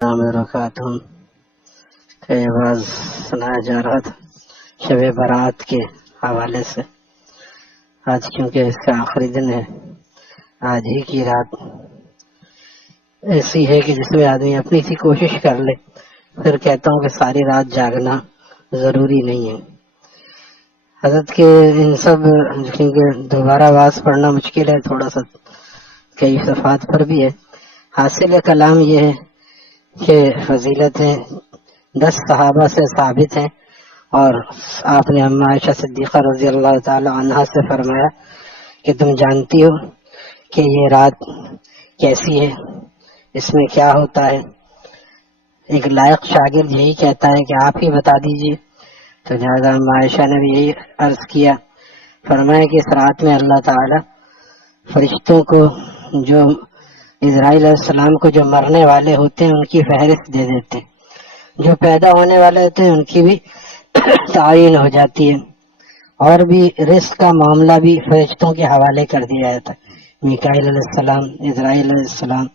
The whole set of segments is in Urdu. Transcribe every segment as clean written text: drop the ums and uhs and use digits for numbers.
وبرکاتہ کا یہ باز سنایا جا رہا تھا شب برات کے حوالے سے۔ آج کیونکہ اس کا آخری دن ہے، آج ہی کی رات ایسی ہے کہ جس میں آدمی اپنی سی کوشش کر لے۔ پھر کہتا ہوں کہ ساری رات جاگنا ضروری نہیں ہے۔ حضرت کے ان سب کیونکہ دوبارہ آواز پڑھنا مشکل ہے، تھوڑا سا کئی صفحات پر بھی ہے۔ حاصل کلام یہ ہے کہ فضیلتیں 10 صحابہ سے ثابت ہیں، اور آپ نے اما عائشہ صدیقہ رضی اللہ تعالی عنہا سے فرمایا کہ تم جانتی ہو کہ یہ رات کیسی ہے، اس میں کیا ہوتا ہے۔ ایک لائق شاگرد یہی کہتا ہے کہ آپ ہی بتا دیجئے، تو لہٰذا اما عائشہ نے بھی یہی عرض کیا، فرمایا کہ اس رات میں اللہ تعالی فرشتوں کو، جو اسرائیل علیہ السلام کو جو مرنے والے ہوتے ہیں ان کی فہرست دے دیتے ہیں، جو پیدا ہونے والے ہوتے ہیں ان کی بھی تعین ہو جاتی ہے، اور بھی رزق کا معاملہ بھی فرشتوں کے حوالے کر دیا جاتا ہے۔ میکائیل علیہ السلام، اسرائیل علیہ السلام،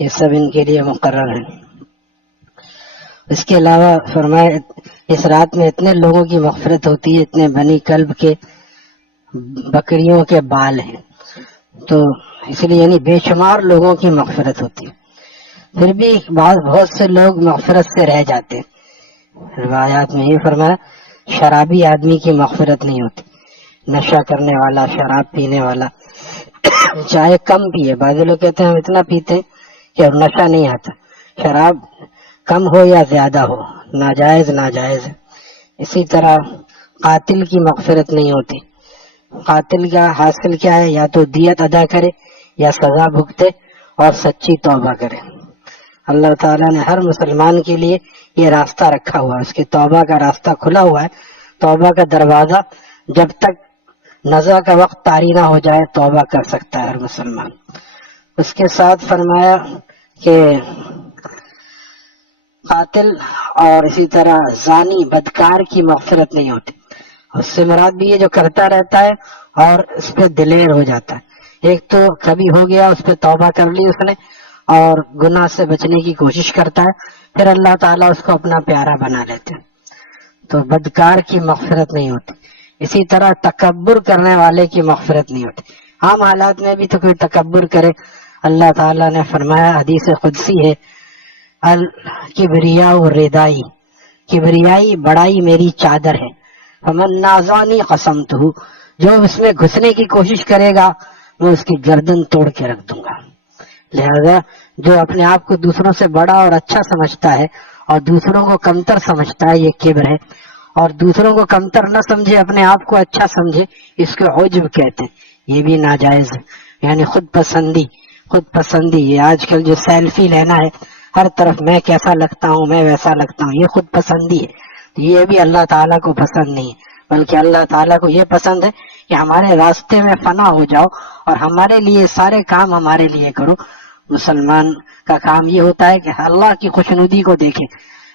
یہ سب ان کے لیے مقرر ہیں۔ اس کے علاوہ فرمایا اس رات میں اتنے لوگوں کی مغفرت ہوتی ہے، اتنے بنی کلب کے بکریوں کے بال ہیں، تو اس لیے یعنی بے شمار لوگوں کی مغفرت ہوتی ہے۔ پھر بھی بہت سے لوگ مغفرت سے رہ جاتے ہیں۔ روایات میں یہ فرمایا شرابی آدمی کی مغفرت نہیں ہوتی، نشہ کرنے والا، شراب پینے والا چاہے کم پیے، بعض لوگ کہتے ہیں ہم اتنا پیتے ہیں کہ اب نشہ نہیں آتا، شراب کم ہو یا زیادہ ہو، ناجائز ناجائز۔ اسی طرح قاتل کی مغفرت نہیں ہوتی، قاتل کا حاصل کیا ہے، یا تو دیت ادا کرے یا سزا بھگتے اور سچی توبہ کرے۔ اللہ تعالیٰ نے ہر مسلمان کے لیے یہ راستہ رکھا ہوا ہے، اس کے توبہ کا راستہ کھلا ہوا ہے۔ توبہ کا دروازہ جب تک نزا کا وقت طاری نہ ہو جائے توبہ کر سکتا ہے ہر مسلمان۔ اس کے ساتھ فرمایا کہ قاتل اور اسی طرح زانی، بدکار کی مغفرت نہیں ہوتی۔ اس سے مراد بھی یہ جو کرتا رہتا ہے اور اس پہ دلیر ہو جاتا ہے۔ ایک تو کبھی ہو گیا، اس پہ توبہ کر لی اس نے اور گناہ سے بچنے کی کوشش کرتا ہے، پھر اللہ تعالیٰ اس کو اپنا پیارا بنا لیتے ہیں، تو بدکار کی مغفرت نہیں ہوتی۔ اسی طرح تکبر کرنے والے کی مغفرت نہیں ہوتی۔ عام حالات میں بھی تو کوئی تکبر کرے، اللہ تعالیٰ نے فرمایا، حدیث قدسی ہے، الکبریاء ردائی، کبریائی بڑائی میری چادر ہے، فمن نازعنی قسمتہ، جو اس میں گھسنے کی کوشش کرے گا میں اس کی گردن توڑ کے رکھ دوں گا۔ لہذا جو اپنے آپ کو دوسروں سے بڑا اور اچھا سمجھتا ہے اور دوسروں کو کمتر سمجھتا ہے، یہ کبر ہے، اور دوسروں کو کمتر نہ سمجھے اپنے آپ کو اچھا سمجھے، اس کو عجب کہتے ہیں، یہ بھی ناجائز ہے۔ یعنی خود پسندی، یہ آج کل جو سیلفی لینا ہے، ہر طرف میں کیسا لگتا ہوں، میں ویسا لگتا ہوں، یہ خود پسندی ہے، یہ بھی اللہ تعالیٰ کو پسند نہیں ہے، بلکہ اللہ تعالیٰ کو یہ پسند ہے کہ ہمارے راستے میں فنا ہو جاؤ اور ہمارے لیے سارے کام ہمارے لیے کرو۔ مسلمان کا کام یہ ہوتا ہے کہ اللہ کی خوشنودی کو دیکھیں۔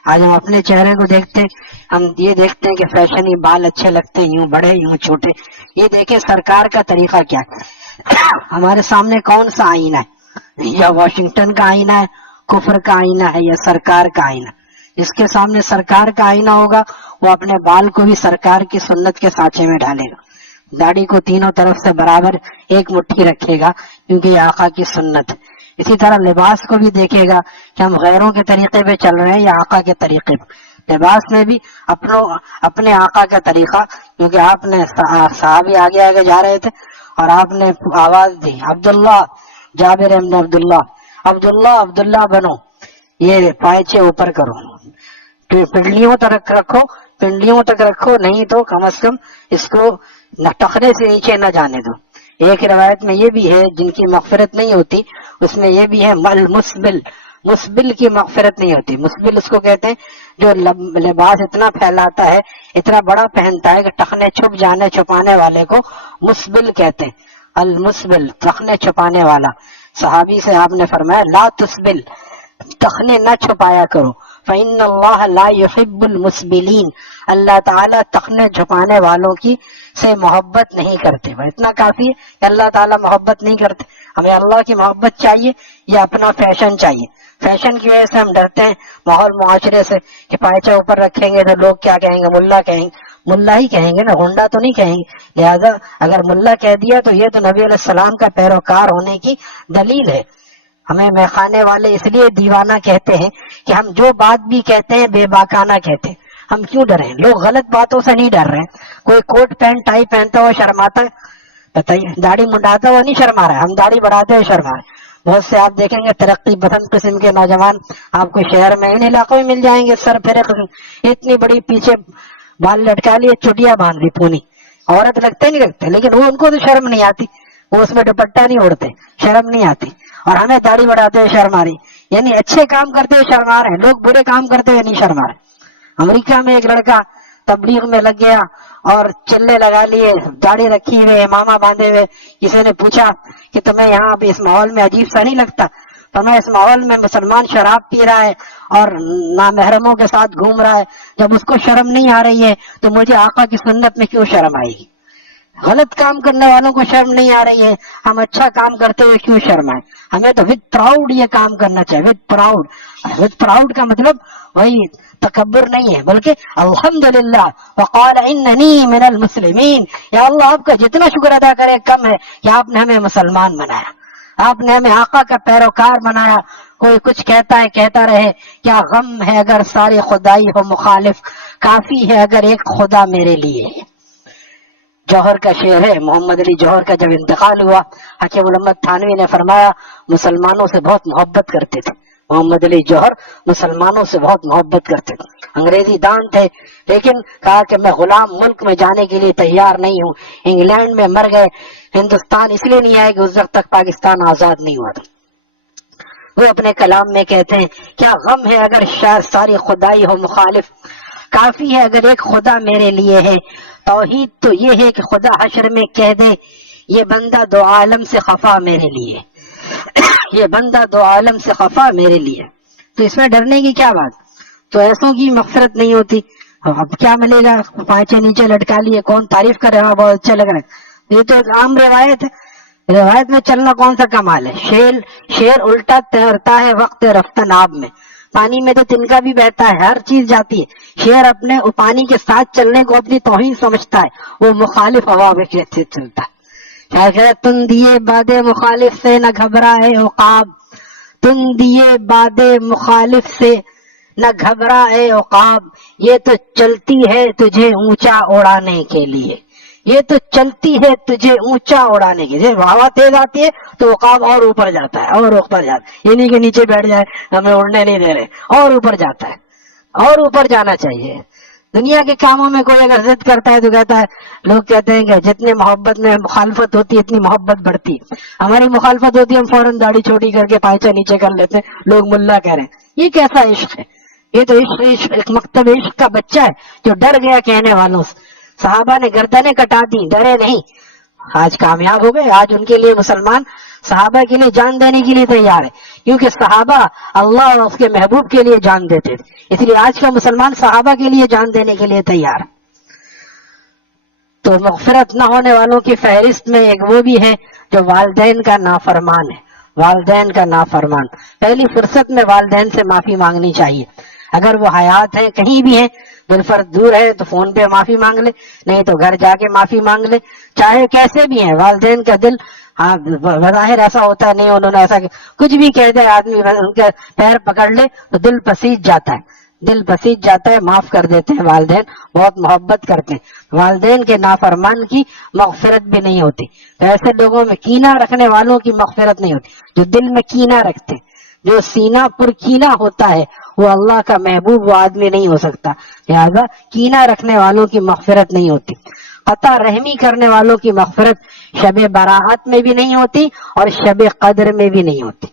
آج ہم اپنے چہرے کو دیکھتے ہیں، ہم یہ دیکھتے ہیں کہ فیشنی بال اچھے لگتے ہیں، یوں بڑے یوں چھوٹے، یہ دیکھیں سرکار کا طریقہ کیا ہے۔ ہمارے سامنے کون سا آئینہ ہے، یا واشنگٹن کا آئینہ ہے، کفر کا آئینہ ہے، یا سرکار کا آئینہ؟ جس کے سامنے سرکار کا آئینہ ہوگا وہ اپنے بال کو بھی سرکار کی سنت کے سانچے میں ڈالے گا، داڑھی کو تینوں طرف سے برابر ایک مٹھی رکھے گا، کیونکہ یہ آقا کی سنت ہے۔ اسی طرح لباس کو بھی دیکھے گا کہ ہم غیروں کے طریقے پہ چل رہے ہیں یا آقا کے طریقے پہ۔ لباس میں بھی اپنے آقا کا طریقہ، کیونکہ آپ نے صحابی آگے آگے جا رہے تھے اور آپ نے آواز دی، عبداللہ، جابر ابن عبداللہ بنو، یہ پائچے اوپر کرو، پنڈلیوں تک رکھو، نہیں تو کم از کم اس کو ٹخنے سے نیچے نہ جانے دو۔ ایک روایت میں یہ بھی ہے جن کی مغفرت نہیں ہوتی، اس میں یہ بھی ہے مسبل کی مغفرت نہیں ہوتی۔ مسبل اس کو کہتے ہیں جو لباس اتنا پھیلاتا ہے، اتنا بڑا پہنتا ہے کہ ٹخنے چھپانے والے کو مسبل کہتے ہیں۔ المسبل، ٹخنے چھپانے والا۔ صحابی سے آپ نے فرمایا لا تسبل، ٹخنے نہ چھپایا کرو، فإن اللہ لا يحب المسبلین، اللہ تعالیٰ تخنے جھکانے والوں کی سے محبت نہیں کرتے. اتنا کافی ہے کہ اللہ تعالیٰ محبت نہیں کرتے. ہمیں اللہ کی محبت چاہیے یا اپنا فیشن چاہیے؟ فیشن کی وجہ سے ہم ڈرتے ہیں ماحول معاشرے سے کہ پائچہ اوپر رکھیں گے تو لوگ کیا کہیں گے، ملا کہیں گے. ملا ہی کہیں گے نا، ہونڈا تو نہیں کہیں گے. لہذا اگر ملا کہہ دیا تو یہ تو نبی علیہ السلام کا پیروکار ہونے کی دلیل ہے. ہمیں میخانے والے اس لیے دیوانہ کہتے ہیں کہ ہم جو بات بھی کہتے ہیں بے باکانہ کہتے ہیں. ہم کیوں ڈریں؟ لوگ غلط باتوں سے نہیں ڈر رہے. کوئی کوٹ پینٹ ٹائی پہنتا ہوا شرماتا ہے، بتائیے، داڑھی منڈاتا ہوا نہیں شرما رہا ہے، ہم داڑھی بڑھاتے ہوئے شرما رہے ہیں. بہت سے آپ دیکھیں گے ترقی پسند قسم کے نوجوان آپ کو شہر میں ان علاقوں میں مل جائیں گے، سر پھیرے قسم، اتنی بڑی پیچھے بال لٹکا لیے، چٹیاں باندھ لی پونی. عورت لگتے نہیں لگتے، لیکن وہ ان کو تو شرم نہیں آتی، وہ اس میں دوپٹہ نہیں اوڑھتے، شرم نہیں آتی. اور ہمیں داڑھی بڑھاتے ہوئے شرم آ رہی. یعنی اچھے کام کرتے ہوئے شرما رہے ہیں لوگ، برے کام کرتے ہوئے نہیں شرما رہے. امریکہ میں ایک لڑکا تبلیغ میں لگ گیا اور چلے لگا لیے، داڑھی رکھی ہوئے، امامہ باندھے ہوئے. کسی نے پوچھا کہ تمہیں یہاں اس ماحول میں عجیب سا نہیں لگتا؟ تمہیں اس ماحول میں مسلمان شراب پی رہا ہے اور نامحرموں کے ساتھ گھوم رہا ہے، جب اس کو شرم نہیں آ رہی ہے تو مجھے آقا کی سنت میں کیوں شرم آئے گی؟ غلط کام کرنے والوں کو شرم نہیں آ رہی ہے، ہم اچھا کام کرتے ہوئے کیوں شرم آئے؟ ہمیں تو وتھ پراؤڈ یہ کام کرنا چاہیے. وتھ پراؤڈ، وتھ پراؤڈ کا مطلب وہی تکبر نہیں ہے، بلکہ الحمدللہ وقال اننی من المسلمین. یا اللہ، آپ کا جتنا شکر ادا کرے کم ہے کہ آپ نے ہمیں مسلمان بنایا، آپ نے ہمیں آقا کا پیروکار بنایا. کوئی کچھ کہتا ہے کہتا رہے، کیا غم ہے اگر ساری خدائی ہو مخالف، کافی ہے اگر ایک خدا میرے لیے ہے. جوہر کا شعر ہے، محمد علی جوہر کا جب انتقال ہوا، حکیم الامت تھانوی نے فرمایا مسلمانوں سے بہت محبت کرتے تھے. محمد علی جوہر مسلمانوں سے بہت محبت کرتے تھے. انگریزی دان تھے، لیکن کہا کہ میں غلام ملک میں جانے کے لیے تیار نہیں ہوں. انگلینڈ میں مر گئے، ہندوستان اس لیے نہیں آئے کہ اس وقت تک پاکستان آزاد نہیں ہوا تھا. وہ اپنے کلام میں کہتے ہیں کیا غم ہے اگر ساری خدائی ہو مخالف، کافی ہے اگر ایک خدا میرے لیے ہے. توحید تو یہ ہے کہ خدا حشر میں کہہ دے یہ بندہ دو عالم سے خفا میرے لیے، یہ بندہ دو عالم سے خفا میرے لیے. تو اس میں ڈرنے کی کیا بات؟ تو ایسوں کی مغفرت نہیں ہوتی. اب کیا ملے گا؟ پانچے نیچے لٹکا لیے، کون تعریف کر رہا، بہت اچھا لگ رہا ہے. یہ تو عام روایت ہے. روایت میں چلنا کون سا کمال ہے؟ شیر الٹا تیرتا ہے وقت رفتن آب میں. پانی میں تو تنکا بھی بہتا ہے، ہر چیز جاتی ہے. شیر اپنے پانی کے ساتھ چلنے کو اپنی توہین سمجھتا ہے، وہ مخالف ہوا میں کیسے چلتا ہے. تم دیے باد مخالف سے نہ گھبرائے عقاب، تم دیے باد مخالف سے نہ گھبرائے عقاب. یہ تو چلتی ہے تجھے اونچا اڑانے کے لیے، یہ تو چلتی ہے تجھے اونچا اڑانے کے لیے. ہوا تیز آتی ہے تو عقاب اور اوپر جاتا ہے اور اوپر جاتا ہے. یہ نہیں کہ نیچے بیٹھ جائے ہمیں اڑنے نہیں دے رہے، اور اوپر جاتا ہے، اور اوپر جانا چاہیے. دنیا کے کاموں میں کوئی اگر ضد کرتا ہے تو کہتا ہے، لوگ کہتے ہیں کہ جتنی محبت میں مخالفت ہوتی ہے اتنی محبت بڑھتی ہے. ہماری مخالفت ہوتی ہے ہم فوراً داڑھی چھوٹی کر کے پائچہ نیچے کر لیتے ہیں، لوگ ملا کہہ رہے ہیں. یہ کیسا عشق ہے؟ یہ تو عشق ایک مکتب عشق کا بچہ ہے جو ڈر گیا کہنے والوں سے. صحابہ نے گردنیں کٹا دی، ڈرے نہیں. آج کامیاب ہو گئے. آج ان کے لیے مسلمان صحابہ کے لیے جان دینے کے لیے تیار ہے، کیونکہ صحابہ اللہ اور اس کے محبوب کے لیے جان دیتے تھے. اس لیے آج کا مسلمان صحابہ کے لیے جان دینے کے لیے تیار ہے. تو مغفرت نہ ہونے والوں کی فہرست میں ایک وہ بھی ہے جو والدین کا نافرمان ہے. والدین کا نافرمان، پہلی فرصت میں والدین سے معافی مانگنی چاہیے. اگر وہ حیات ہے، کہیں بھی ہے، بالفرض دور ہے تو فون پہ معافی مانگ لے، نہیں تو گھر جا کے معافی مانگ لے. چاہے کیسے بھی ہیں، والدین کا دل بظاہر ایسا ہوتا ہے نہیں انہوں نے ایسا کچھ بھی کہہ دے آدمی، ان کے پیر پکڑ لے تو دل پسیج جاتا ہے، دل پسیج جاتا ہے. معاف کر دیتے ہیں والدین، بہت محبت کرتے ہیں. والدین کے نافرمان کی مغفرت بھی نہیں ہوتی. تو ایسے لوگوں میں کینہ رکھنے والوں کی مغفرت نہیں ہوتی، جو دل میں کینہ رکھتے ہیں. جو سینہ پر کینہ ہوتا ہے وہ اللہ کا محبوب، وہ آدمی نہیں ہو سکتا. لہذا کینہ رکھنے والوں کی مغفرت نہیں ہوتی. قطع رحمی کرنے والوں کی مغفرت شب براءت میں بھی نہیں ہوتی اور شب قدر میں بھی نہیں ہوتی.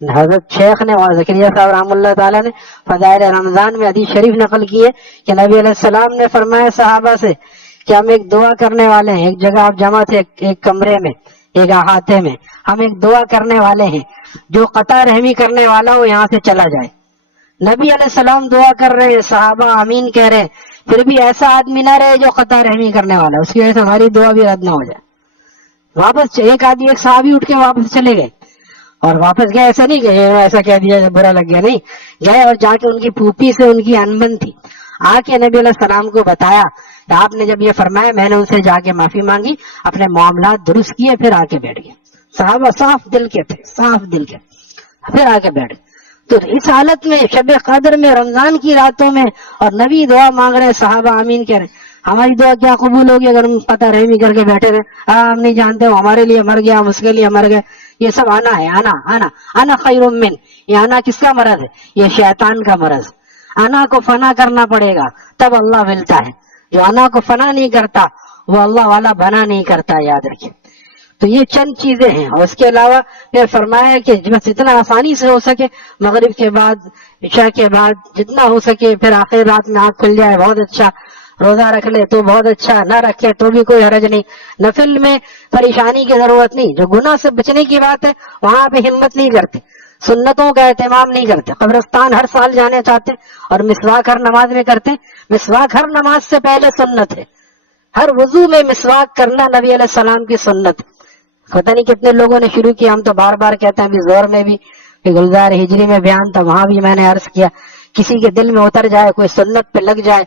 حضرت شیخ نے اور زکریا صاحب رحم اللہ تعالیٰ نے فضائل رمضان میں حدیث شریف نقل کی ہے کہ نبی علیہ السلام نے فرمایا صحابہ سے کہ ہم ایک دعا کرنے والے ہیں. ایک جگہ آپ جمع تھے، ایک کمرے میں، ایک احاطے میں. ہم ایک دعا کرنے والے ہیں، جو قطع رحمی کرنے والا وہ یہاں سے چلا جائے، نبی علیہ السلام دعا کر رہے ہیں، صحابہ آمین کہہ رہے ہیں، پھر بھی ایسا آدمی نہ رہے جو خطا رحمی کرنے والا، اس کی وجہ سے ہماری دعا بھی رد نہ ہو جائے۔ واپس ایک آدمی، ایک صحابی اٹھ کے واپس چلے گئے، اور واپس گئے ایسا نہیں کہ ایسا کہہ دیا برا لگ گیا، نہیں، گئے اور جا کے ان کی پھوپھی سے ان کی انبن تھی، آ کے نبی علیہ السلام کو بتایا کہ آپ نے جب یہ فرمایا میں نے ان سے جا کے معافی مانگی، اپنے معاملات درست کیے، پھر آ کے بیٹھ گئے۔ صحابہ صاف دل کے تھے، صاف دل کے، پھر آ کے بیٹھ گئے۔ تو اس حالت میں شب قدر میں، رمضان کی راتوں میں، اور نبی دعا مانگ رہے، صحابہ آمین کہہ رہے، ہماری دعا کیا قبول ہوگی اگر ہم پتہ رحمی کر کے بیٹھے رہے؟ ہم نہیں جانتے وہ ہمارے لیے مر گیا، ہم اس کے لیے مر گئے۔ یہ سب آنا ہے، آنا خیر من، یہ آنا کس کا مرض ہے؟ یہ شیطان کا مرض۔ آنا کو فنا کرنا پڑے گا تب اللہ ملتا ہے، جو آنا کو فنا نہیں کرتا وہ اللہ والا بنا نہیں کرتا، یاد رکھیں۔ تو یہ چند چیزیں ہیں، اور اس کے علاوہ میں فرمایا کہ بس جتنا آسانی سے ہو سکے مغرب کے بعد، عشاء کے بعد، جتنا ہو سکے، پھر آخر رات میں آنکھ کھل جائے بہت اچھا، روزہ رکھ لے تو بہت اچھا، نہ رکھے تو بھی کوئی حرج نہیں۔ نفل میں پریشانی کی ضرورت نہیں، جو گناہ سے بچنے کی بات ہے وہاں پہ ہمت نہیں کرتے، سنتوں کا اہتمام نہیں کرتے، قبرستان ہر سال جانے چاہتے، اور مسواک ہر نماز میں کرتے۔ مسواک ہر نماز سے پہلے سنت ہے، ہر وضو میں مسواک کرنا نبی علیہ السلام کی سنت ہے۔ پتہ نہیں کتنے لوگوں نے شروع کیا، ہم تو بار بار کہتے ہیں، ابھی زور میں بھی گلزار ہجری میں بیان تھا، وہاں بھی میں نے عرض کیا، کسی کے دل میں اتر جائے، کوئی سنت پہ لگ جائے،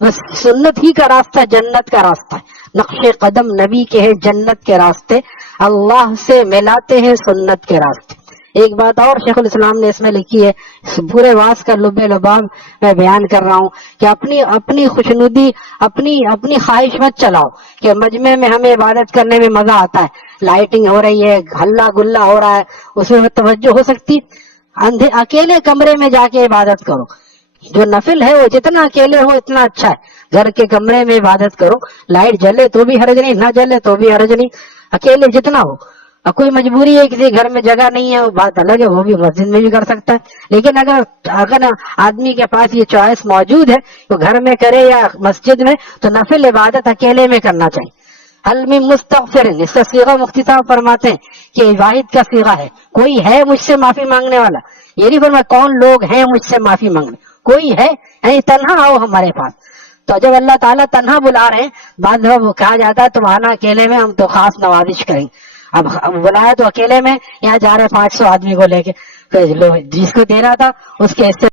بس سنت ہی کا راستہ جنت کا راستہ ہے، نقش قدم نبی کے ہیں جنت کے راستے، اللہ سے ملاتے ہیں سنت کے راستے۔ ایک بات اور شیخ الاسلام نے اس میں لکھی ہے، اس پورے واس کا لب لباب میں بیان کر رہا ہوں کہ اپنی خوشنودی، اپنی خواہش مت چلاؤ کہ مجمع میں ہمیں عبادت کرنے میں مزہ آتا ہے، لائٹنگ ہو رہی ہے، ہلا گلا ہو رہا ہے، اس میں توجہ ہو سکتی، اکیلے کمرے میں جا کے عبادت کرو۔ جو نفل ہے وہ جتنا اکیلے ہو اتنا اچھا ہے، گھر کے کمرے میں عبادت کرو، لائٹ جلے تو بھی حرج نہیں، نہ جلے تو بھی حرج نہیں، اکیلے جتنا ہو۔ اور کوئی مجبوری ہے، کسی گھر میں جگہ نہیں ہے، وہ بات الگ ہے، وہ بھی مسجد میں بھی کر سکتا ہے، لیکن اگر آدمی کے پاس یہ چوائس موجود ہے تو گھر میں کرے یا مسجد میں، تو نفل عبادت اکیلے میں کرنا چاہیے۔ حل من مستغفر، اس کا صیغہ مفتی صاحب فرماتے ہیں کہ واحد کا صیغہ ہے، کوئی ہے مجھ سے معافی مانگنے والا، یہ نہیں فرمایا کون لوگ ہیں مجھ سے معافی مانگنے، کوئی ہے، یعنی تنہا آؤ ہمارے پاس۔ تو جب اللہ تعالیٰ تنہا بلا رہے ہیں، بعد میں کہا جاتا ہے تم آنا اکیلے میں، ہم تو خاص نوازش کریں۔ اب بلایا تو اکیلے میں، یہاں جا رہے 500 آدمی کو لے کے، جس کو دے رہا تھا اس کے حصے